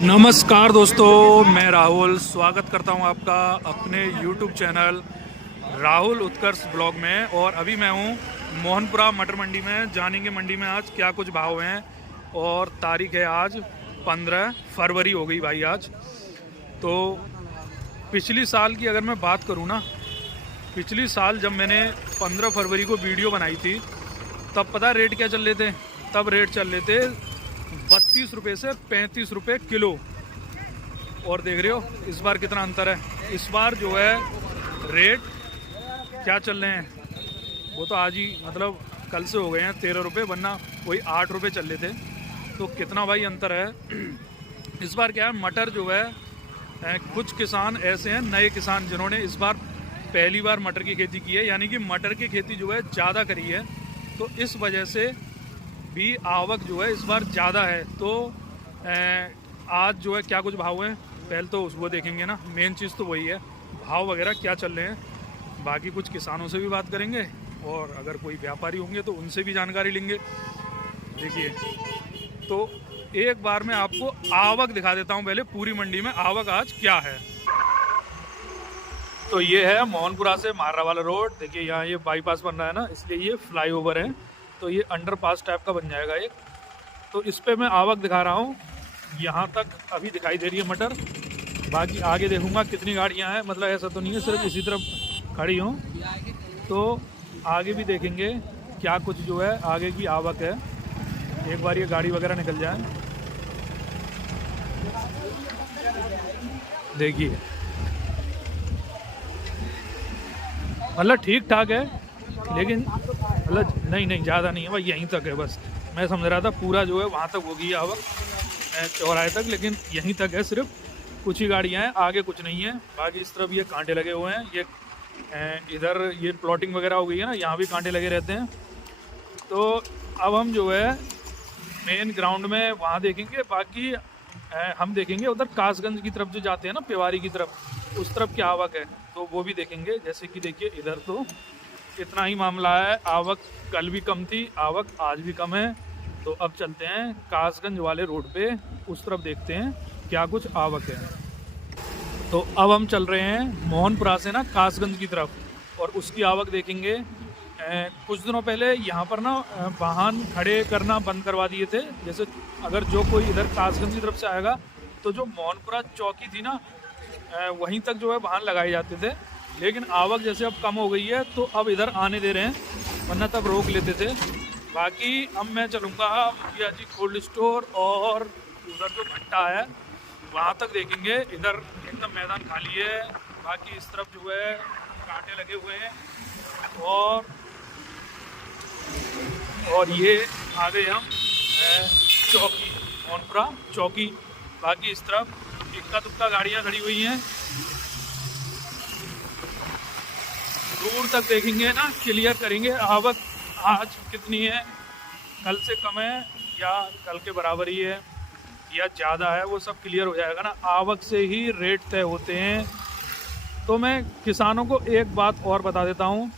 नमस्कार दोस्तों, मैं राहुल स्वागत करता हूं आपका अपने YouTube चैनल राहुल उत्कर्ष ब्लॉग में। और अभी मैं हूं मोहनपुरा मटर मंडी में। जानेंगे मंडी में आज क्या कुछ भाव हैं। और तारीख है आज 15 फरवरी हो गई भाई आज। तो पिछली साल की अगर मैं बात करूं ना, पिछली साल जब मैंने 15 फरवरी को वीडियो बनाई थी तब पता रेट क्या चल रहे थे? तब रेट चल रहे थे 32 रुपये से 35 रुपये किलो। और देख रहे हो इस बार कितना अंतर है। इस बार जो है रेट क्या चल रहे हैं वो तो आज ही मतलब कल से हो गए हैं 13 रुपये, वरना वही 8 रुपये चल रहे थे। तो कितना भाई अंतर है। इस बार क्या है, मटर जो है कुछ किसान ऐसे हैं नए किसान जिन्होंने इस बार पहली बार मटर की खेती की है, यानी कि मटर की खेती जो है ज़्यादा करी है। तो इस वजह से भी आवक जो है इस बार ज़्यादा है। तो आज जो है क्या कुछ भाव हैं पहले तो वो देखेंगे ना। मेन चीज़ तो वही है, भाव वगैरह क्या चल रहे हैं। बाकी कुछ किसानों से भी बात करेंगे और अगर कोई व्यापारी होंगे तो उनसे भी जानकारी लेंगे। देखिए, तो एक बार मैं आपको आवक दिखा देता हूं पहले पूरी मंडी में आवक आज क्या है। तो ये है मोहनपुरा से मार्रा वाला रोड। देखिए यहाँ ये बाईपास बन रहा है ना, इसलिए ये फ्लाईओवर है। तो ये अंडरपास टाइप का बन जाएगा एक। तो इस पे मैं आवक दिखा रहा हूँ। यहाँ तक अभी दिखाई दे रही है मटर, बाकी आगे देखूंगा कितनी गाड़ियाँ हैं। मतलब ऐसा तो नहीं है सिर्फ इसी तरफ खड़ी हूँ, तो आगे भी देखेंगे क्या कुछ जो है आगे की आवक है। एक बार ये गाड़ी वगैरह निकल जाए। देखिए मतलब ठीक ठाक है, लेकिन मतलब नहीं ज़्यादा नहीं है भाई, यहीं तक है बस। मैं समझ रहा था पूरा जो है वहाँ तक होगी आवक चौराहे तक, लेकिन यहीं तक है। सिर्फ कुछ ही गाड़ियाँ हैं, आगे कुछ नहीं है। बाकी इस तरफ ये कांटे लगे हुए हैं। ये इधर ये प्लॉटिंग वगैरह हो गई है ना, यहाँ भी कांटे लगे रहते हैं। तो अब हम जो है मेन ग्राउंड में वहाँ देखेंगे। बाकी हम देखेंगे उधर कासगंज की तरफ जो जाते हैं ना, पेवारी की तरफ, उस तरफ क्या आवक है तो वो भी देखेंगे। जैसे कि देखिए इधर तो इतना ही मामला है। आवक कल भी कम थी, आवक आज भी कम है। तो अब चलते हैं कासगंज वाले रोड पे, उस तरफ देखते हैं क्या कुछ आवक है। तो अब हम चल रहे हैं मोहनपुरा से ना कासगंज की तरफ, और उसकी आवक देखेंगे। कुछ दिनों पहले यहाँ पर ना वाहन खड़े करना बंद करवा दिए थे। जैसे अगर जो कोई इधर कासगंज की तरफ से आएगा तो जो मोहनपुरा चौकी थी ना, वहीं तक जो है वाहन लगाए जाते थे। लेकिन आवक जैसे अब कम हो गई है तो अब इधर आने दे रहे हैं, वरना तब रोक लेते थे। बाकी अब मैं चलूँगा मुखिया जी कोल्ड स्टोर और उधर जो भट्टा है वहाँ तक देखेंगे। इधर एकदम मैदान खाली है। बाकी इस तरफ जो है कांटे लगे हुए हैं। और ये आ गए हम चौकी, मोहनपुरा चौकी। बाकी इस तरफ इक्का दुक्का गाड़ियाँ खड़ी हुई हैं। दूर तक देखेंगे ना, क्लियर करेंगे आवक आज कितनी है, कल से कम है या कल के बराबर ही है या ज़्यादा है, वो सब क्लियर हो जाएगा ना। आवक से ही रेट तय होते हैं। तो मैं किसानों को एक बात और बता देता हूँ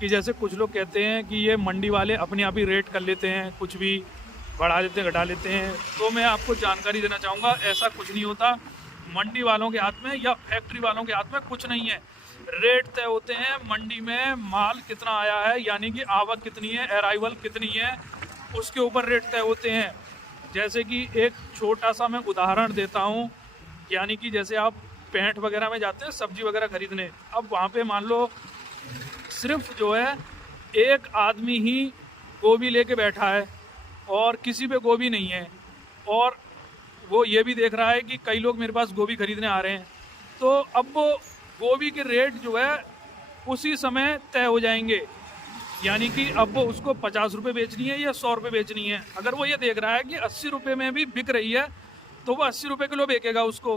कि जैसे कुछ लोग कहते हैं कि ये मंडी वाले अपने आप ही रेट कर लेते हैं, कुछ भी बढ़ा देते हैं घटा लेते हैं। तो मैं आपको जानकारी देना चाहूँगा, ऐसा कुछ नहीं होता। मंडी वालों के हाथ में या फैक्ट्री वालों के हाथ में कुछ नहीं है। रेट तय होते हैं मंडी में, माल कितना आया है यानी कि आवक कितनी है, अराइवल कितनी है, उसके ऊपर रेट तय होते हैं। जैसे कि एक छोटा सा मैं उदाहरण देता हूँ, यानी कि जैसे आप पेंट वगैरह में जाते हैं सब्जी वगैरह खरीदने। अब वहाँ पे मान लो सिर्फ जो है एक आदमी ही गोभी लेके बैठा है और किसी पे गोभी नहीं है, और वो ये भी देख रहा है कि कई लोग मेरे पास गोभी खरीदने आ रहे हैं। तो अब वो गोभी के रेट जो है उसी समय तय हो जाएंगे। यानी कि अब वो उसको 50 रुपये बेचनी है या 100 रुपये बेचनी है। अगर वो ये देख रहा है कि 80 रुपये में भी बिक रही है तो वो 80 रुपये किलो बेचेगा उसको।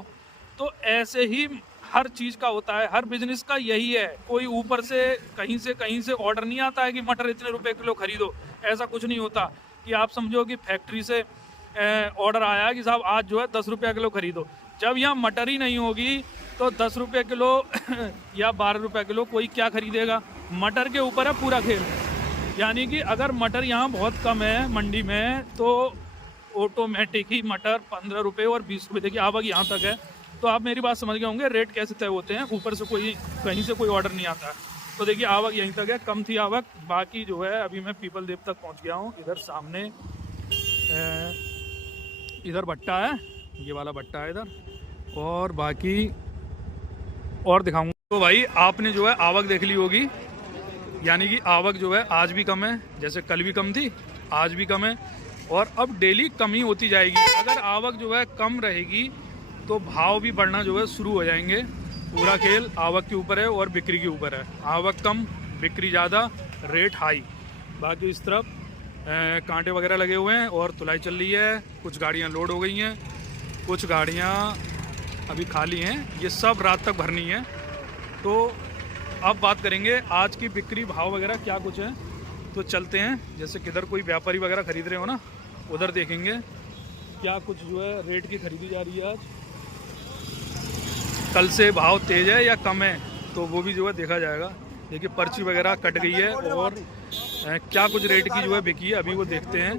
तो ऐसे ही हर चीज़ का होता है, हर बिजनेस का यही है। कोई ऊपर से कहीं से ऑर्डर नहीं आता है कि मटर इतने रुपए किलो खरीदो। ऐसा कुछ नहीं होता कि आप समझो कि फैक्ट्री से ऑर्डर आया है कि साहब आज जो है 10 रुपये किलो खरीदो। जब यहाँ मटर ही नहीं होगी तो 10 रुपये किलो या 12 रुपये किलो कोई क्या खरीदेगा। मटर के ऊपर है पूरा खेल। यानी कि अगर मटर यहाँ बहुत कम है मंडी में तो ऑटोमेटिक ही मटर 15 रुपये और 20 रुपये। देखिए आवक यहाँ तक है, तो आप मेरी बात समझ गए होंगे रेट कैसे तय होते हैं, ऊपर से कोई कहीं से कोई ऑर्डर नहीं आता है। तो देखिए आवक यहीं तक है, कम थी आवक। बाकी जो है अभी मैं पीपल देव तक पहुँच गया हूँ। इधर सामने इधर भट्टा है, ये वाला भट्टा है इधर, और बाकी और दिखाऊंगा। तो भाई आपने जो है आवक देख ली होगी, यानी कि आवक जो है आज भी कम है, जैसे कल भी कम थी आज भी कम है, और अब डेली कम ही होती जाएगी। अगर आवक जो है कम रहेगी तो भाव भी बढ़ना जो है शुरू हो जाएंगे। पूरा खेल आवक के ऊपर है और बिक्री के ऊपर है। आवक कम, बिक्री ज़्यादा, रेट हाई। बाकी इस तरफ कांटे वगैरह लगे हुए हैं और तुलाई चल रही है। कुछ गाड़ियाँ लोड हो गई हैं, कुछ गाड़ियाँ अभी खाली हैं, ये सब रात तक भरनी है। तो अब बात करेंगे आज की बिक्री भाव वगैरह क्या कुछ है। तो चलते हैं, जैसे किधर कोई व्यापारी वगैरह खरीद रहे हो ना, उधर देखेंगे क्या कुछ जो है रेट की खरीदी जा रही है आज। कल से भाव तेज है या कम है तो वो भी जो है देखा जाएगा। देखिए पर्ची वगैरह कट गई है और क्या कुछ रेट की जो है बिकी है अभी वो देखते हैं।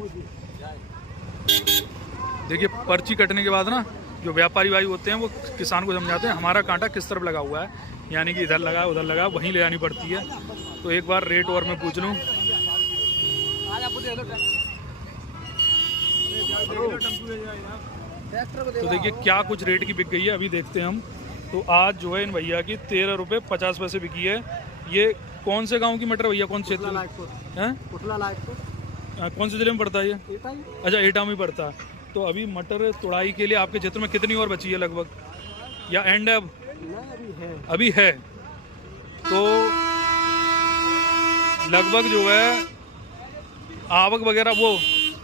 देखिए पर्ची कटने के बाद ना जो व्यापारी भाई होते हैं वो किसान को समझाते हैं हमारा कांटा किस तरफ लगा हुआ है, यानी कि इधर लगा उधर लगा, वहीं ले जानी पड़ती है। तो एक बार रेट और मैं पूछ लूँ। तो देखिए क्या कुछ रेट की बिक गई है अभी देखते हैं हम। तो आज जो है इन भैया की 13 रुपये 50 पैसे बिकी है। ये कौन से गांव की मटर भैया, कौन से क्षेत्र है, कौन से जिले में पड़ता है ये? अच्छा एटा में पड़ता है। तो अभी मटर तुड़ाई के लिए आपके क्षेत्र में कितनी और बची है लगभग, या एंड है अब? अभी है। तो लगभग जो है आवक वगैरह वो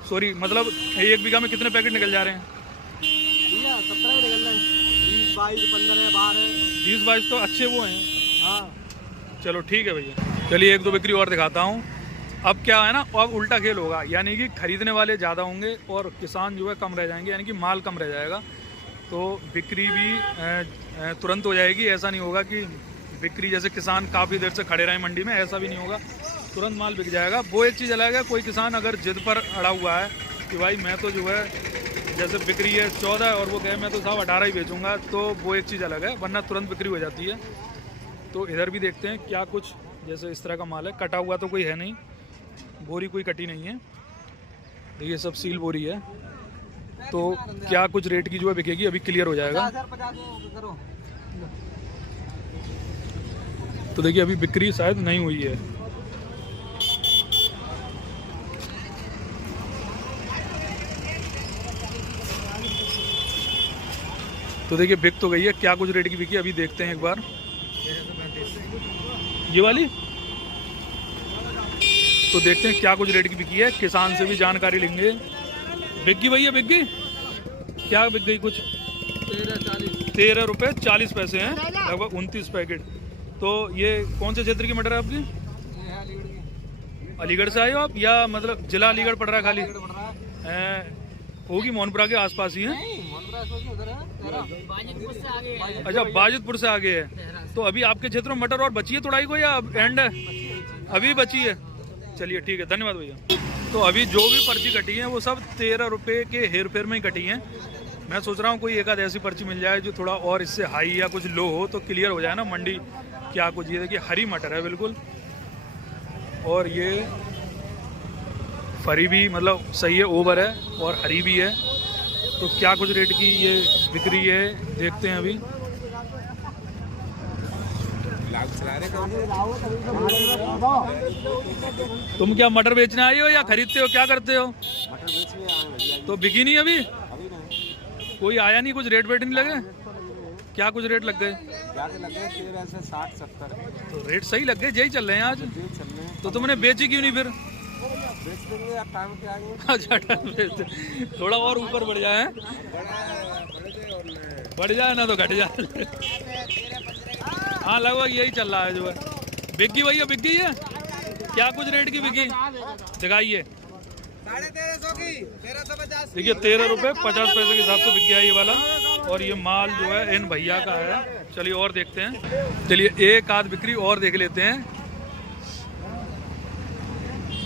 सॉरी मतलब 1 बीघा में कितने पैकेट निकल जा रहे हैं? 20-22 तो अच्छे वो हैं। हाँ चलो ठीक है भैया। चलिए एक दो बिक्री और दिखाता हूँ। अब क्या है ना, अब उल्टा खेल होगा, यानी कि खरीदने वाले ज़्यादा होंगे और किसान जो है कम रह जाएंगे, यानी कि माल कम रह जाएगा। तो बिक्री भी तुरंत हो जाएगी। ऐसा नहीं होगा कि बिक्री जैसे किसान काफ़ी देर से खड़े रहे मंडी में, ऐसा भी नहीं होगा, तुरंत माल बिक जाएगा। वो एक चीज़ अलग है, कोई किसान अगर जिद पर अड़ा हुआ है कि भाई मैं तो जो है जैसे बिक्री है 14 और वो कहे मैं तो साहब 18 ही बेचूंगा, तो वो एक चीज़ अलग है, वरना तुरंत बिक्री हो जाती है। तो इधर भी देखते हैं क्या कुछ, जैसे इस तरह का माल है। कटा हुआ तो कोई है नहीं, बोरी कोई कटी नहीं है, ये सब सील बोरी है। तो क्या कुछ रेट की जो है बिकेगी अभी क्लियर हो जाएगा। तो देखिए अभी बिक्री शायद नहीं हुई है। तो देखिए बिक तो गई है, क्या कुछ रेट की बिकी अभी देखते हैं एक बार। ये वाली तो देखते हैं क्या कुछ रेट की बिकी है, किसान से भी जानकारी लेंगे। बिक गई भैया, बिक गई? क्या बिक गई? कुछ 13 रुपये 40 पैसे हैं, लगभग 29 पैकेट। तो ये कौन से क्षेत्र की मटर है आपकी? अलीगढ़ से आए हो आप, या मतलब जिला अलीगढ़ पड़ रहा है खाली? होगी मोहनपुरा के आसपास ही है। अच्छा बाजिदपुर से आगे है। तो अभी आपके क्षेत्र में मटर और बची है तुड़ाई को या एंड है? अभी बची है। चलिए ठीक है, धन्यवाद भैया। तो अभी जो भी पर्ची कटी है वो सब 13 रुपये के हेर फेर में ही कटी हैं। मैं सोच रहा हूँ कोई एक आध ऐसी पर्ची मिल जाए जो थोड़ा और इससे हाई या कुछ लो हो, तो क्लियर हो जाए ना मंडी क्या कुछ। ये देखिए हरी मटर है बिल्कुल, और ये फरी भी मतलब सही है, ओवर है और हरी भी है। तो क्या कुछ रेट की ये बिक्री है देखते हैं अभी। तुम क्या मटर बेचने आए हो या खरीदते हो, क्या करते हो? मटर बेचने आए हैं। तो बिकी नहीं अभी? कोई आया नहीं, कुछ रेट वेट नहीं लगे? क्या कुछ रेट लग गए? 13 से 60 70। तो रेट सही लग गए, यही चल रहे हैं आज। तो तुमने बेची क्यों नहीं फिर? अच्छा थोड़ा और ऊपर बढ़ जाए, बढ़ जाए ना तो घट जाए। हाँ लगभग यही चल रहा है जो है। बिकी भैया, बिक गई है? क्या कुछ रेट की बिकी दिखाइए। 1350 की, 1350। देखिए 13 रुपये 50 पैसे के हिसाब से बिक गया ये वाला, और ये माल जो है इन भैया का है। चलिए और देखते हैं। चलिए एक आध बिक्री और देख लेते हैं।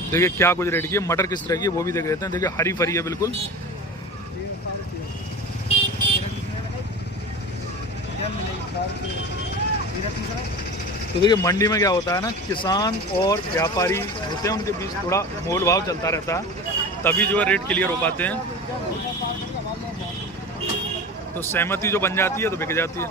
देखिए क्या कुछ रेट की है, मटर किस तरह की है वो भी देख लेते हैं। देखिए हरी फरी है बिल्कुल, तो देखिए मंडी में क्या होता है ना, किसान और व्यापारी होते हैं, उनके बीच थोड़ा मोल भाव चलता रहता है, तभी जो है रेट क्लियर हो पाते हैं। तो सहमति जो बन जाती है तो बिक जाती है।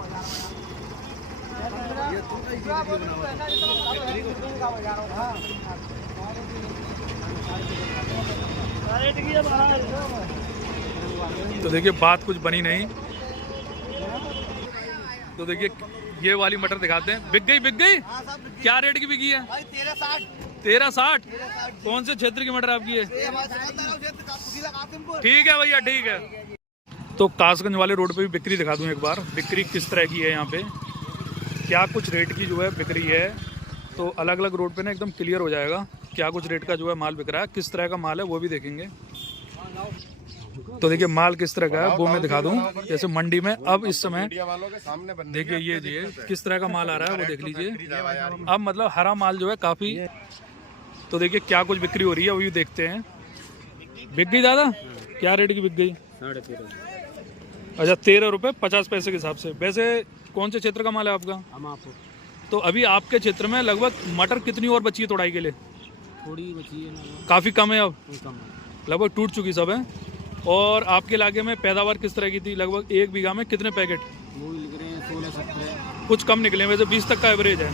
तो देखिए बात कुछ बनी नहीं। तो देखिए ये वाली मटर दिखाते हैं। बिक गई बिक गई। क्या रेट की बिकी है? 1360। कौन से क्षेत्र की मटर आपकी है? ठीक है भैया ठीक है। तो कासगंज वाले रोड पे भी बिक्री दिखा दूं एक बार, बिक्री किस तरह की है यहाँ पे, क्या कुछ रेट की जो है बिक्री है। तो अलग अलग रोड पे ना एकदम क्लियर हो जाएगा क्या कुछ रेट का जो है माल बिक रहा है, किस तरह का माल है वो भी देखेंगे। तो देखिए माल किस तरह का है वो मैं दिखा दूं। जैसे मंडी में अब इस समय देखिए ये किस तरह का माल आ रहा है वो देख लीजिए। अब मतलब हरा माल जो है काफी। तो देखिए क्या कुछ बिक्री हो रही है वो भी देखते हैं। बिक गई दादा? क्या रेट की बिक गई? 13.5। अच्छा 13 रुपये 50 पैसे के हिसाब से। वैसे कौन से क्षेत्र का माल है आपका? तो अभी आपके क्षेत्र में लगभग मटर कितनी और बची है तोड़ाई के लिए? थोड़ी बची है ना, काफी कम है अब, लगभग टूट चुकी सब है। और आपके इलाके में पैदावार किस तरह की थी? लगभग 1 बीघा में कितने पैकेट? वो लिख रहे हैं 16-17। कुछ कम निकले, वैसे 20 तक का एवरेज है।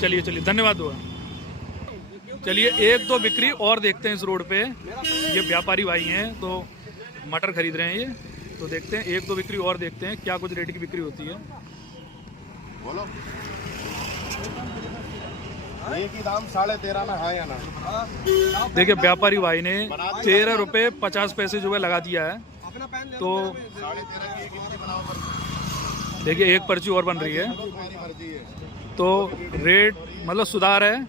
चलिए चलिए धन्यवाद हुआ। चलिए एक दो बिक्री और देखते हैं इस रोड पे। ये व्यापारी भाई हैं तो मटर खरीद रहे हैं ये, तो देखते हैं एक दो बिक्री और देखते हैं क्या कुछ रेट की बिक्री होती है। बोलो एक ही दाम 13.5 में है या ना? देखिए व्यापारी भाई ने 13 रुपये 50 पैसे जो है लगा दिया है। तो 13.5 देखिए एक पर्ची और बन रही है। तो रेट मतलब सुधार है।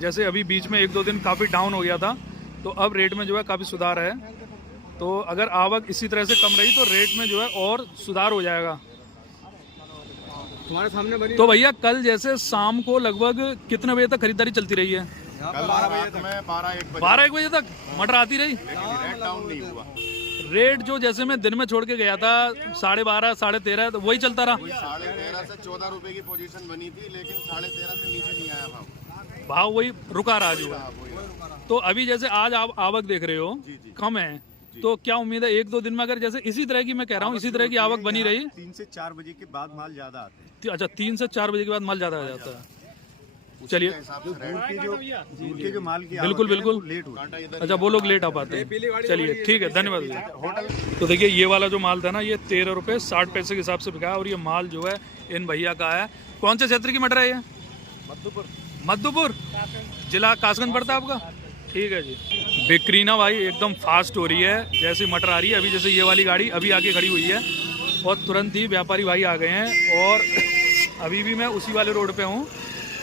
जैसे अभी बीच में 1-2 दिन काफ़ी डाउन हो गया था, तो अब रेट में जो है काफ़ी सुधार है। तो अगर आवक इसी तरह से कम रही तो रेट में जो है और सुधार हो जाएगा। तुम्हारे सामने बनी। तो भैया कल जैसे शाम को लगभग कितने बजे तक खरीदारी चलती रही है? कल 12 बजे 12-1 बजे तक मटर आती रही। रेट डाउन नहीं हुआ। रेट जो जैसे मैं दिन में छोड़ के गया था 12.5 13.5 तो वही चलता रहा। 13.5 से 14 रुपए की पोजीशन बनी थी, लेकिन 13.5 से नीचे नहीं आया भाव। भाव वही रुका रहा जो। तो अभी जैसे आज आप आवक देख रहे हो कम है, तो क्या उम्मीद है 1-2 दिन में अगर जैसे इसी तरह की, मैं कह रहा हूँ इसी तरह की आवक बनी रही? 3 से 4 बजे के बाद माल ज्यादा आते हैं। अच्छा 3 से 4 बजे के बाद माल ज्यादा आ जाता है। चलिए दूर के जो माल की बिल्कुल बिल्कुल लेट होता है। अच्छा वो लोग लेट आ पाते हैं। चलिए ठीक है धन्यवाद भैया। तो देखिए ये वाला जो माल था ना, ये 13 रुपये 60 पैसे के हिसाब से बिका है। और ये माल जो है इन भैया का है। कौन से क्षेत्र की मटर है ये? मधुपुर जिला कासगंज पड़ता है आपका? ठीक है जी। बिक्री ना भाई एकदम फास्ट हो रही है। जैसे मटर आ रही है अभी, जैसे ये वाली गाड़ी अभी आके खड़ी हुई है और तुरंत ही व्यापारी भाई आ गए हैं। और अभी भी मैं उसी वाले रोड पे हूँ,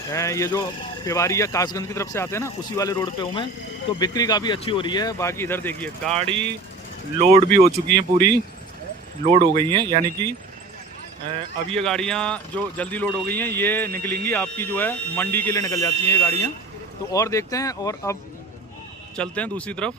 ये जो पेवारी या कासगंज की तरफ से आते हैं ना, उसी वाले रोड पे हूँ मैं। तो बिक्री काफ़ी अच्छी हो रही है। बाकी इधर देखिए गाड़ी लोड भी हो चुकी हैं, पूरी लोड हो गई हैं। यानी कि अब ये गाड़ियाँ जो जल्दी लोड हो गई हैं ये निकलेंगी आपकी जो है मंडी के लिए निकल जाती हैं ये गाड़ियाँ। तो और देखते हैं और अब चलते हैं दूसरी तरफ।